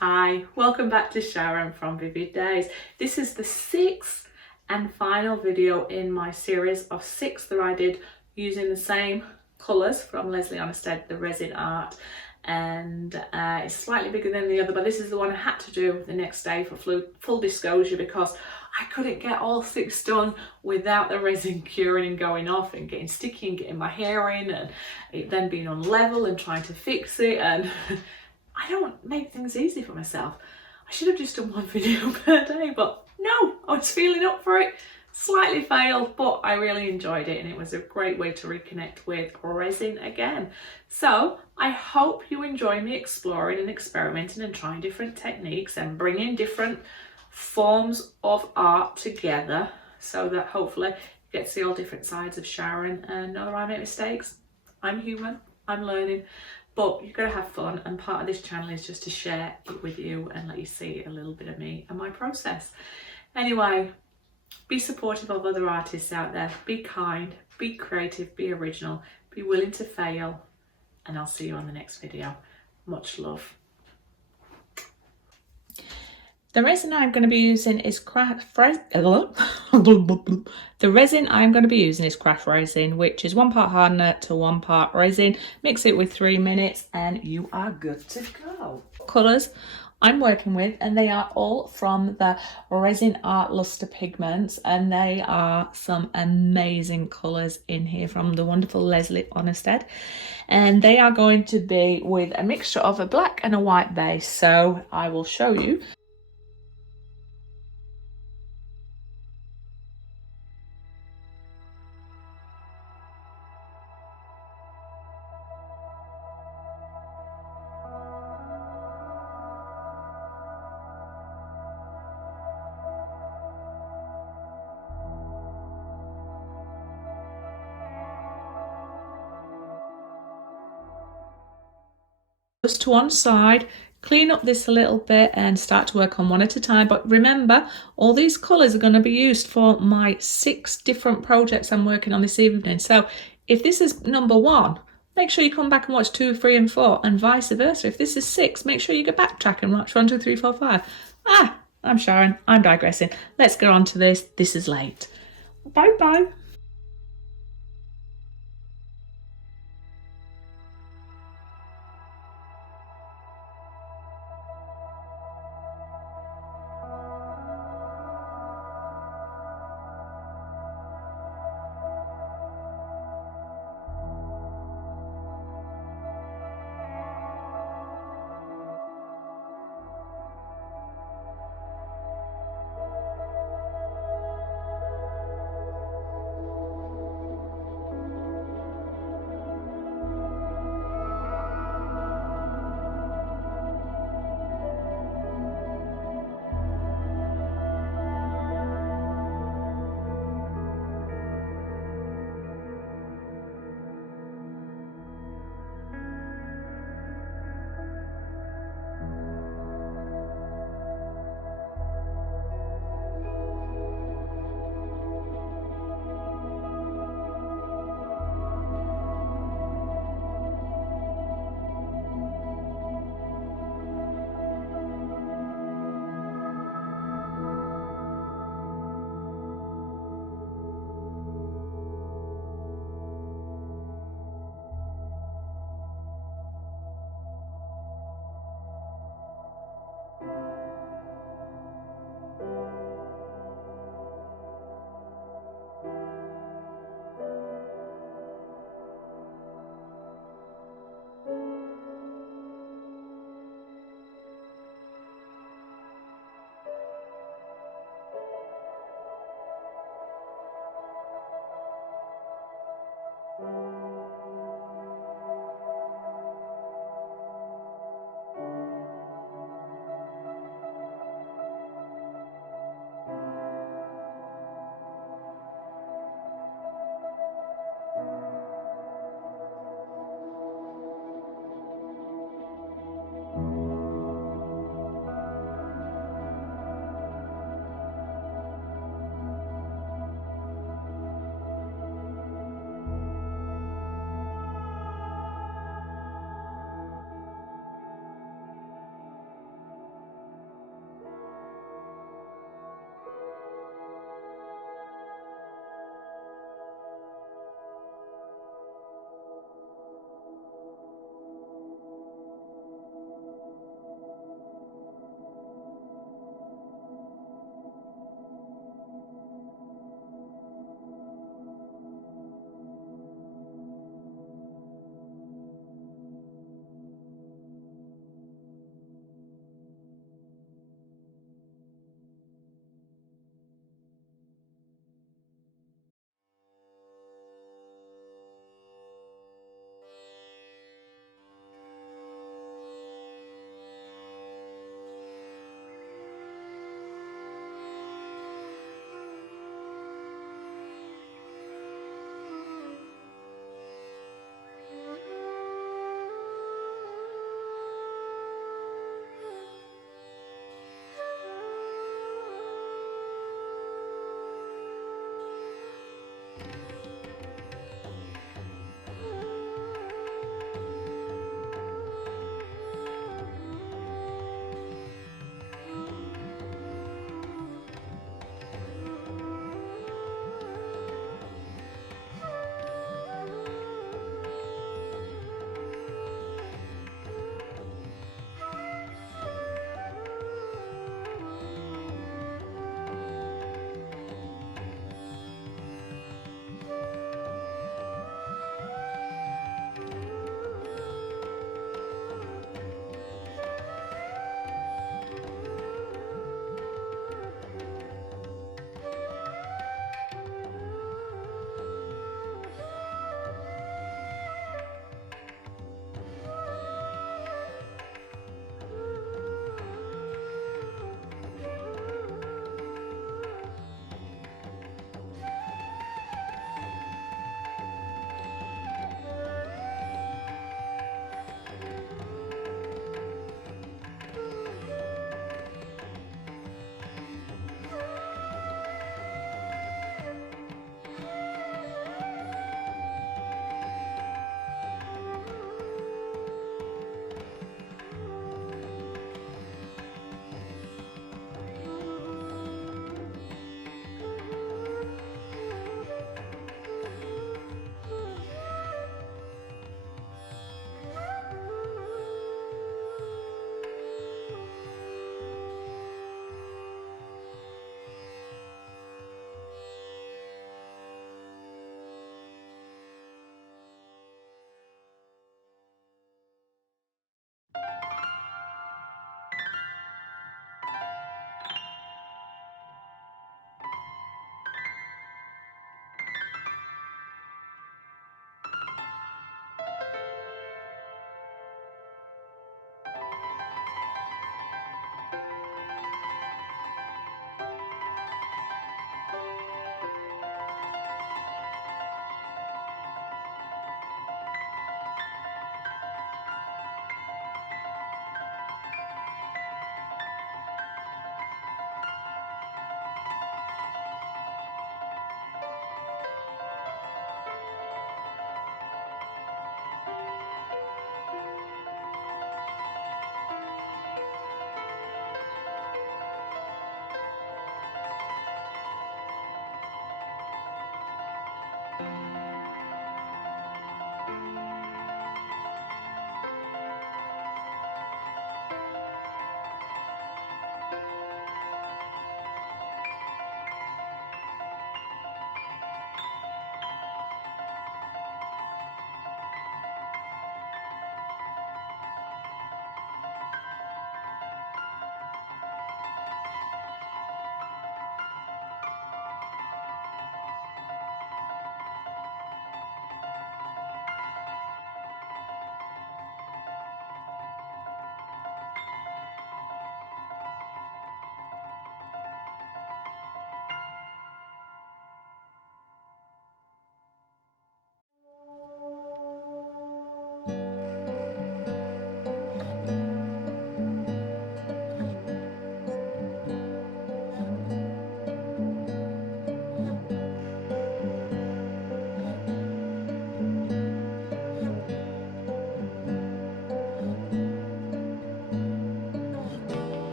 Hi, welcome back to Sharon from Vivid Days. This is the sixth and final video in my series of six that I did using the same colours from Lindley the Rezin Art, and it's slightly bigger than the other, but this is the one I had to do the next day for full disclosure because I couldn't get all six done without the resin curing and going off and getting sticky and getting my hair in and it then being on level and trying to fix it. And I don't make things easy for myself. I should have just done one video per day, but no, I was feeling up for it. Slightly failed, but I really enjoyed it and it was a great way to reconnect with resin again. So I hope you enjoy me exploring and experimenting and trying different techniques and bringing different forms of art together so that hopefully you get to see all different sides of Sharon and know that I make mistakes. I'm human, I'm learning. But you've got to have fun, and part of this channel is just to share it with you and let you see a little bit of me and my process. Anyway, be supportive of other artists out there. Be kind, be creative, be original, be willing to fail, and I'll see you on the next video. Much love. The resin I'm going to be using is craft resin, which is 1 part hardener to 1 part resin. Mix it with 3 minutes and you are good to go. Colours I'm working with, and they are all from the Rezin Artze Pigments, and they are some amazing colours in here from the wonderful Lindley Artze, and they are going to be with a mixture of a black and a white base. So I will show you. Just to one side, clean up this a little bit and start to work on one at a time. But remember, all these colours are going to be used for my 6 different projects I'm working on this evening. So if this is number 1, make sure you come back and watch 2, 3 and 4, and vice versa. If this is 6, make sure you go backtrack and watch 1, 2, 3, 4, 5. I'm Sharon, I'm digressing. Let's get on to this. This is late. Bye bye.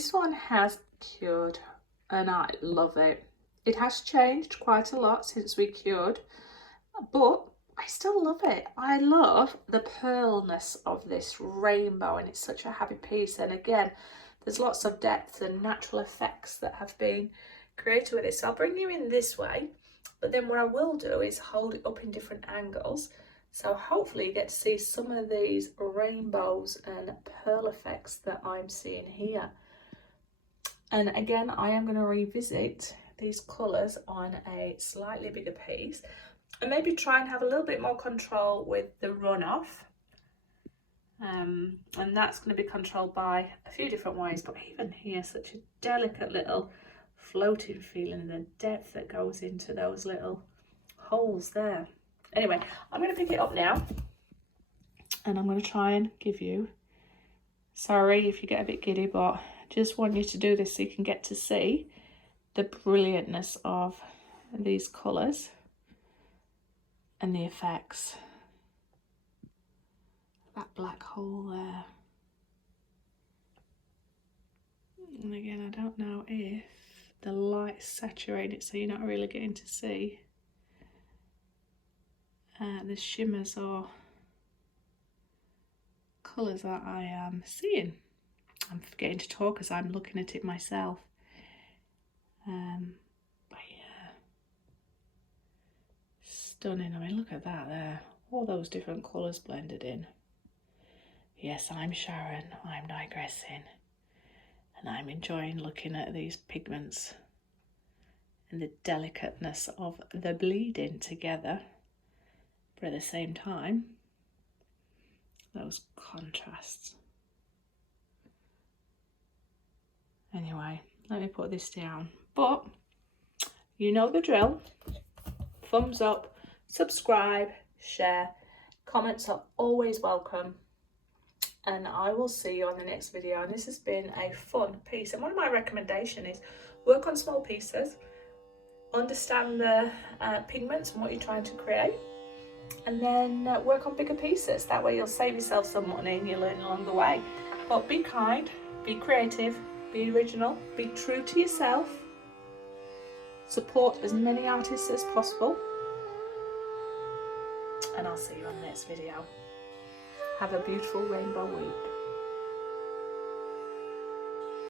this one has cured and I love it. It has changed quite a lot since we cured, but I still love it. I love the pearlness of this rainbow, and it's such a happy piece. And again, there's lots of depth and natural effects that have been created with it. So I'll bring you in this way, but then what I will do is hold it up in different angles. So hopefully you get to see some of these rainbows and pearl effects that I'm seeing here. And again, I am going to revisit these colours on a slightly bigger piece and maybe try and have a little bit more control with the runoff. And that's going to be controlled by a few different ways, but even here, such a delicate little floating feeling, and the depth that goes into those little holes there. Anyway, I'm going to pick it up now and I'm going to try and give you, sorry if you get a bit giddy, but just want you to do this so you can get to see the brilliantness of these colours and the effects. That black hole there. And again, I don't know if the light's saturated it so you're not really getting to see the shimmers or colours that I am seeing. I'm forgetting to talk as I'm looking at it myself. But yeah, stunning. I mean, look at that there. All those different colours blended in. Yes, I'm Sharon, I'm digressing, and I'm enjoying looking at these pigments and the delicateness of the bleeding together, but at the same time, those contrasts. Anyway, let me put this down, but you know the drill. Thumbs up, subscribe, share, comments are always welcome. And I will see you on the next video. And this has been a fun piece. And one of my recommendations is work on small pieces, understand the pigments and what you're trying to create, and then work on bigger pieces. That way you'll save yourself some money and you learn along the way. But be kind, be creative, be original, be true to yourself, support as many artists as possible, and I'll see you on the next video. Have a beautiful rainbow week.